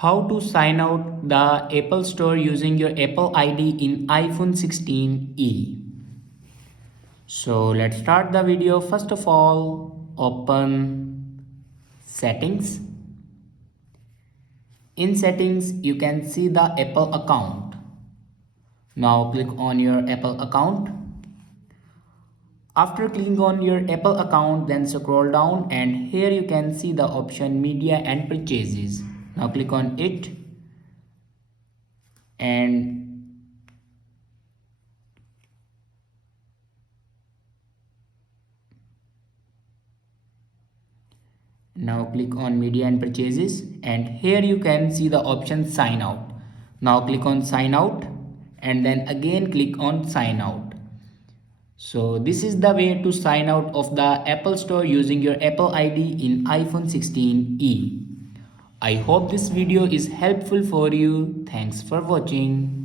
How to sign out the Apple Store using your Apple ID in iPhone 16e. So let's start the video. First of all, open settings. In settings, you can see the Apple account. Now click on your Apple account. After clicking on your Apple account, then scroll down and here you can see the option media and purchases. Now click on it and now click on media and purchases and here you can see the option sign out. Now click on sign out and then again click on sign out. So this is the way to sign out of the Apple Store using your Apple ID in iPhone 16e. I hope this video is helpful for you. Thanks for watching.